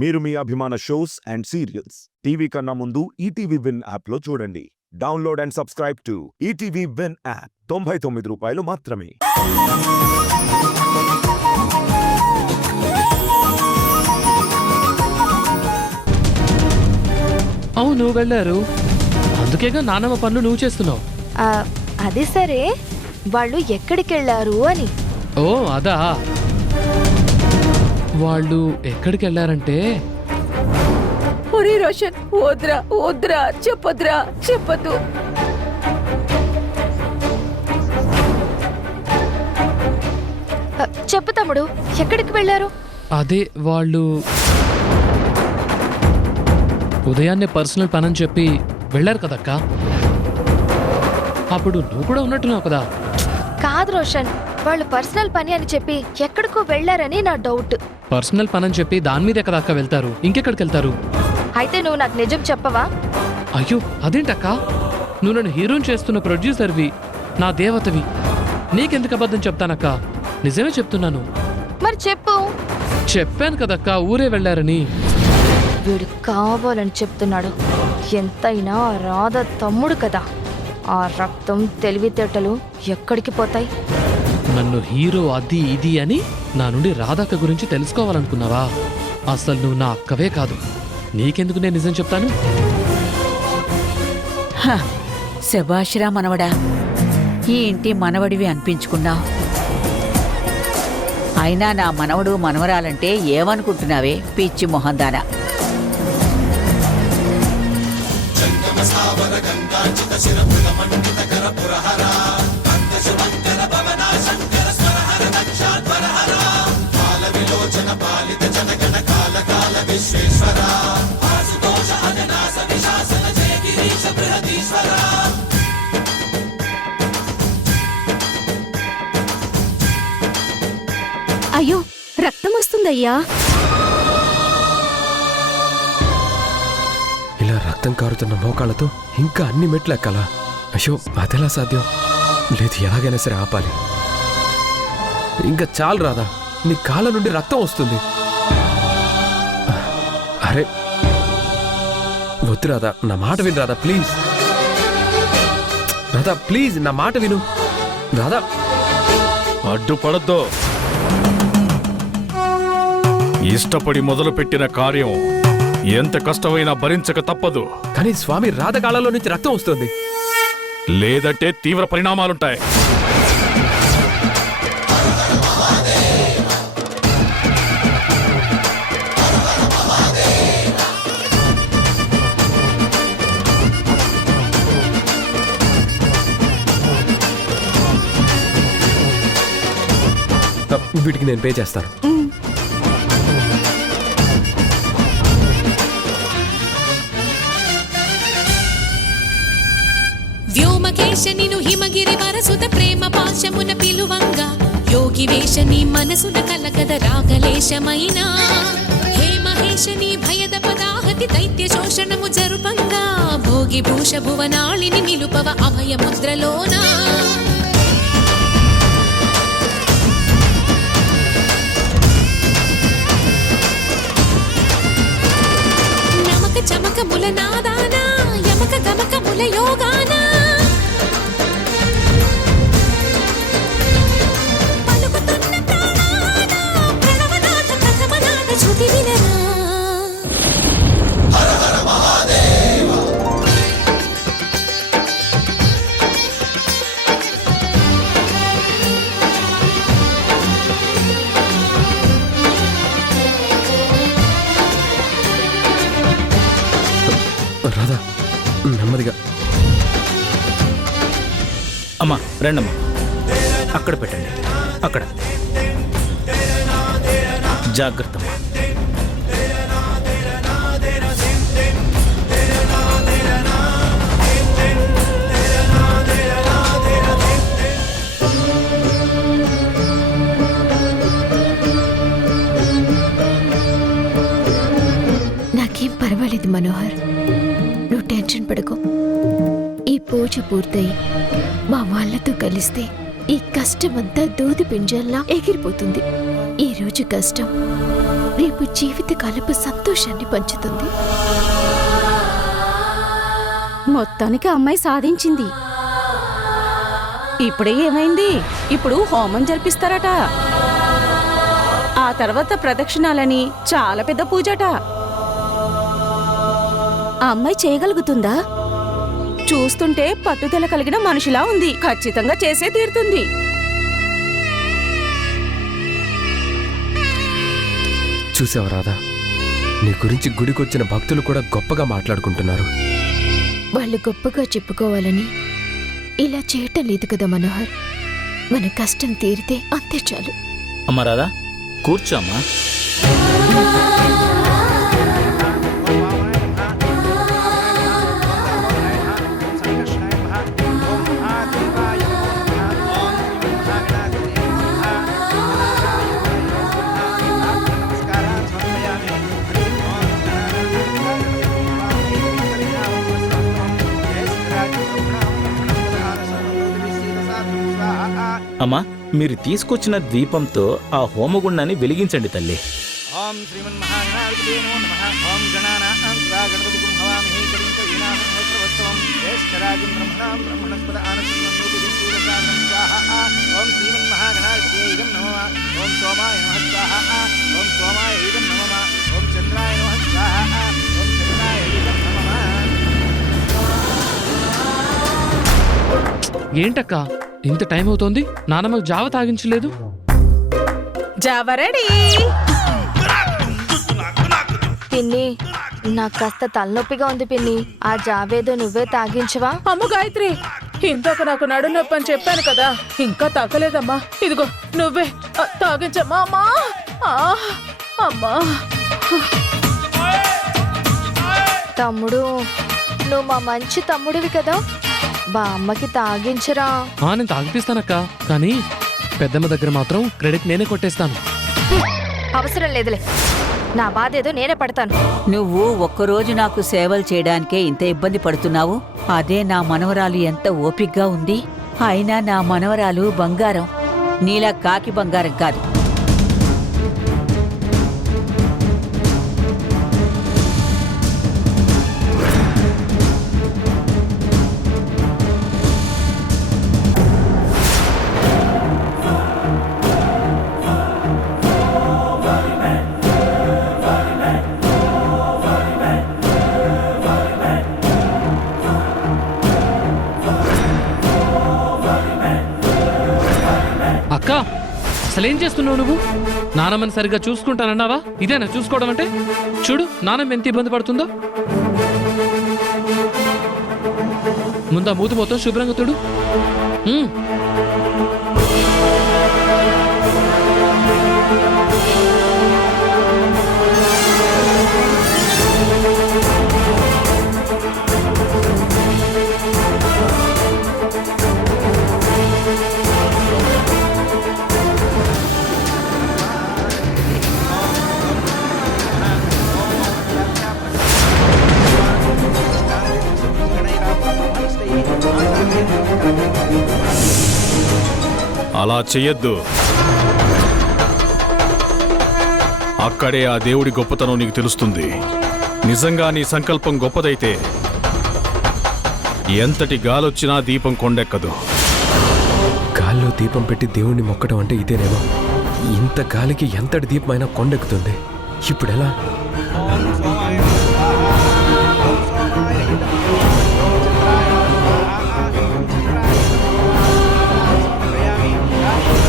మీరు మీ అభిమాన shows and serials TV కన్నా ముందు ఈటీవీ విన్ యాప్లో చూడండి. Download and subscribe to ETV win app. 99 రూపాయలు మాత్రమే. అవును వెళ్ళారు, అందుకేగా నానమ్మ పనులు నువ్వు చేస్తున్నావు. అది సరే, వాళ్ళు ఎక్కడికెళ్లారు అని. ఓ అదా, వాళ్ళు ఎక్కడికి వెళ్ళారంటే ఒరే రోషన్, వద్రా వద్రా, చెప్పొద్రా, చెప్పొద్దు. చెప్పు తమ్ముడు, ఎక్కడికి వెళ్ళారు? అదే వాళ్ళు ఉదయాన్నే పర్సనల్ పని అని చెప్పి వెళ్ళారు కదక్క. అప్పుడు నువ్వు కూడా ఉన్నట్టున్నావు కదా. కాదు రోషన్, వాళ్ళు పర్సనల్ పని అని చెప్పి ఎక్కడికో వెళ్ళారని నా డౌట్. పర్సనల్ పని అని చెప్పి దాని మీదే కదా అక్క వెళ్తారు, ఇంకెక్కడికి వెళ్తారు? అయితే నువ్వు నాకు నిజం చెప్పవా? అయ్యో అదేంటక్క, నువ్వు నన్ను హీరోయిన్ చేస్తున్న ప్రొడ్యూసర్వి, నా దేవతవి, నీకెందుకు అబద్ధం చెప్తానక్క? నిజమే చెప్తున్నాను. మరి చెప్పు. చెప్పాను కదక్క ఊరే వెళ్ళారని. వీడు కావాలని చెప్తున్నాడు. ఎంతైనా రాధ తమ్ముడు కదా, ఆ రక్తం తెలివితేటలు ఎక్కడికి పోతాయి? నన్ను హీరో అది ఇది అని నా నుండి రాధక్క గురించి తెలుసుకోవాలనుకున్నావా? అసలు నువ్వు నా అక్కవే కాదు, నీకెందుకు నేను నిజం చెప్తాను? శభాష్రా మనవడా, ఈ ఇంటి మనవడివి అనిపించుకున్నావు. అయినా నా మనవడు మనవరాలంటే ఏమనుకుంటున్నావే పిచ్చి మొహందానా? అయ్యో, రక్తం వస్తుందయ్యా. ఇలా రక్తం కారుతున్న మోకాళ్ళతో ఇంకా అన్ని మెట్లు ఎక్కాలా? అయ్యో అదెలా సాధ్యం? లేదు, ఎలాగైనా సరే ఆపాలి. ఇంకా చాలు రాదా, నీ కాళ్ళ నుండి రక్తం వస్తుంది. అరే వద్దు రాదా, నా మాట విను రాదా, ప్లీజ్ రాదా, ప్లీజ్ నా మాట విను రాదా. అడ్డుపడద్దు. ఇష్టపడి మొదలుపెట్టిన కార్యం ఎంత కష్టమైనా భరించక తప్పదు. కానీ స్వామి, రాధ కాళ్ళలో నుంచి రక్తం వస్తుంది. లేదంటే తీవ్ర పరిణామాలుంటాయి. వీటికి నేను పే చేస్తాను. వ్యోమకేశనిను హిమగిరి వరసుత ప్రేమ పాశమున పిలువంగా, యోగి వేషని మనసున కలకద రాగలేశమైన, హే మహేశని భయద పదాహతి దైత్య శోషణము జరుపంగా, భోగి భూష భువనాళిని నిలుపవ అభయముద్రలోనా. నమక చమకముల నాదానా, యమక గమకముల యోగానా, పలుకుతున్న ప్రాణానా, ప్రణవనాథ ప్రథమనాథ శృతి వినరా. హర హర మహాదేవ. రాధా నెమ్మదిగా. అమ్మా రండమ్మా, అక్కడ పెట్టండి, అక్కడ జాగ్రత్త. నాకేం పర్వాలేదు మనోహర్, నువ్వు టెన్షన్ పడకు. ఈ పూజ పూర్తయి మా వాళ్ళతో కలిస్తే ఈ కష్టమంతా దూది పింజల్లా ఎగిరిపోతుంది. ఈ రోజు కష్టం రేపు జీవితకాలపు సంతోషాన్ని పంచుతుంది. మొత్తానికి అమ్మాయి సాధించింది. ఇప్పుడే ఏమైంది? ఇప్పుడు హోమం జరిపిస్తారట. ఆ తర్వాత ప్రదక్షిణాలని చాలా పెద్ద పూజట. ఆ అమ్మాయి చేయగలుగుతుందా? చూస్తుంటే పట్టుదల కలిగిన మనిషిలా ఉంది. ఖచ్చితంగా చేసే తీరుతుంది. చూసావా రాధా, నీ గురించి గుడికొచ్చిన భక్తులు కూడా గొప్పగా మాట్లాడుకుంటున్నారు. వాళ్ళు గొప్పగా చెప్పుకోవాలని ఇలా చేయటం లేదు కదా మనోహర్. మన కష్టం తీరితే అంతే చాలు. అమ్మ రాధా, కూర్చో అమ్మా. అమ్మా, మీరు తీసుకొచ్చిన దీపంతో ఆ హోమగుండాన్ని వెలిగించండి తల్లి. ఓం శ్రీమన్మహాగణాధిపతే నమో నమః. ఓం గణానాం త్వా గణపతిగుం హవామహే కవిం కవీనాం సహస్రవస్తవం జ్యేష్ఠరాజం బ్రహ్మణాం బ్రహ్మణస్పద ఆనశృణ్వన్నోతి విశ్వేదసాగరం స్వాహా. ఓం శ్రీమన్మహాగణాధిపతే ఇదం నమః. ఓం సోమాయ నమః స్వాహా. ఓం సోమాయ ఇదం నమః. ఓం చంద్రాయ నమః స్వాహా. ఓం చంద్రాయ ఇదం నమః. ఏంటక్క ఇంత టైం అవుతోంది? నానమ్మకు జావ తాగించలేదు. జావరెడీ. పిన్ని, నాకు కాస్త తలనొప్పిగా ఉంది పిన్ని. ఆ జావేదో నువ్వే తాగించవా? అమ్మ గాయత్రి, ఇందాక నాకు నడు నొప్పి అని చెప్పాను కదా, ఇంకా తగ్గలేదమ్మా. ఇదిగో నువ్వే తాగించమ్మా. అమ్మా, అమ్మా. తమ్ముడు, నువ్వు మా మంచి తమ్ముడివి కదా, బామ్మకి తాగించరా. నేను తాగిపిస్తానక్క, కానీ పెద్దమ్మ దగ్గర మాత్రం క్రెడిట్ నేనే కొట్టేస్తాను. అవసరం లేదులే, నా బాధ ఏదో నేనే పడతాను. నువ్వు ఒక్కరోజు నాకు సేవలు చేయడానికే ఇంత ఇబ్బంది పడుతున్నావు. అదే నా మనవరాలు ఎంత ఓపిగ్గా ఉంది. అయినా నా మనవరాలు బంగారం, నీలా కాకి బంగారం కాదు. అక్క, అసలేం చేస్తున్నావు నువ్వు? నానమ్మని సరిగ్గా చూసుకుంటానన్నావా? ఇదేనా చూసుకోవడం అంటే? చూడు నానమ్మ ఎంత ఇబ్బంది పడుతుందో. ముందా మూతి మొత్తం శుభ్రంగా తుడు. అలా చెయ్యొద్దు. అక్కడే ఆ దేవుడి గొప్పతనం నీకు తెలుస్తుంది. నిజంగా నీ సంకల్పం గొప్పదైతే ఎంతటి గాలొచ్చినా దీపం కొండెక్కదు. గాల్లో దీపం పెట్టి దేవుణ్ణి మొక్కడం అంటే ఇదేనేమో. ఇంత గాలికి ఎంతటి దీపమైనా కొండెక్కుతుంది. ఇప్పుడెలా?